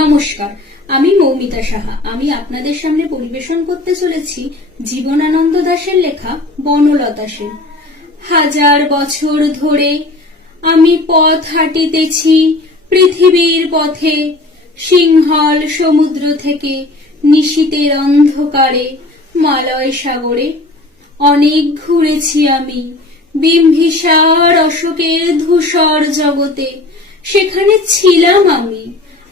নমস্কার, আমি মৌমিতা সাহা। আমি আপনাদের সামনে পরিবেশন করতে চলেছি জীবনানন্দ দাশের লেখা বনলতা সেন। হাজার বছর ধরে আমি পথ হাঁটিতেছি পৃথিবীর পথে, সিংহল সমুদ্র থেকে নিশীতের অন্ধকারে, মালয় সাগরে। অনেক ঘুরেছি আমি বিম্বিসার অশোকের ধূসর জগতে, সেখানে ছিলাম আমি।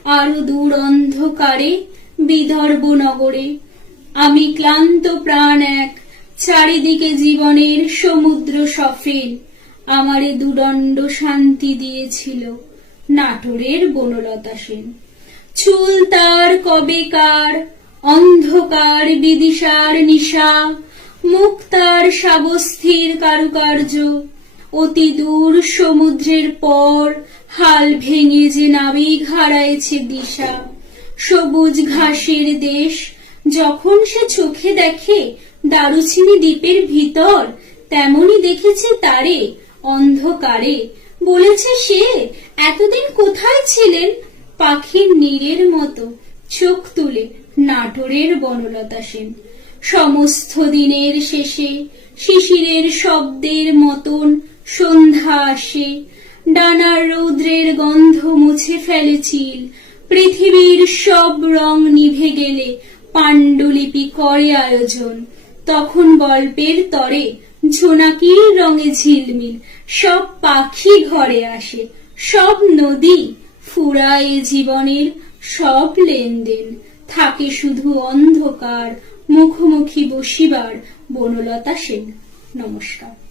আরও দূর অন্ধকারে, বিদর্ভ নগরে। আমি ক্লান্ত প্রাণ এক, চারিদিকে জীবনের সমুদ্র সফেল আমারে দুদণ্ড শান্তি দিয়েছিল নাটোরের বনলতা সেন। চুল তার কবেকার অন্ধকার বিদিশার নিশা। মুখ তার সাবস্থির কারুকার্য। অতি দূর সমুদ্রের পর হাল ভেঙে যে নাবিক হারাইছে দিশা। সবুজ ঘাসের দেশ, যখন সে চোখে দেখে দারুচিনি দ্বীপের ভিতর, তেমনি দেখেছে তারে অন্ধকারে। বলেছে সে, এতদিন কোথায় ছিলেন? পাখির নীরের মতো চোখ তুলে নাটোরের বনলতা সেন। সমস্ত দিনের শেষে শিশিরের শব্দের মতন সন্ধ্যা আসে। ডানার রৌদ্রের গন্ধ মুছে ফেলে চিল। পৃথিবীর সব রং নিভে গেলে পাণ্ডুলিপি করে আয়োজন। তখন গল্পের তরে ঝোনাকির রঙে ঝিলমিল। সব পাখি ঘরে আসে, সব নদী ফুরায় জীবনের সব লেনদেন। থাকে শুধু অন্ধকার, মুখোমুখি বসিবার বনলতা সেন। নমস্কার।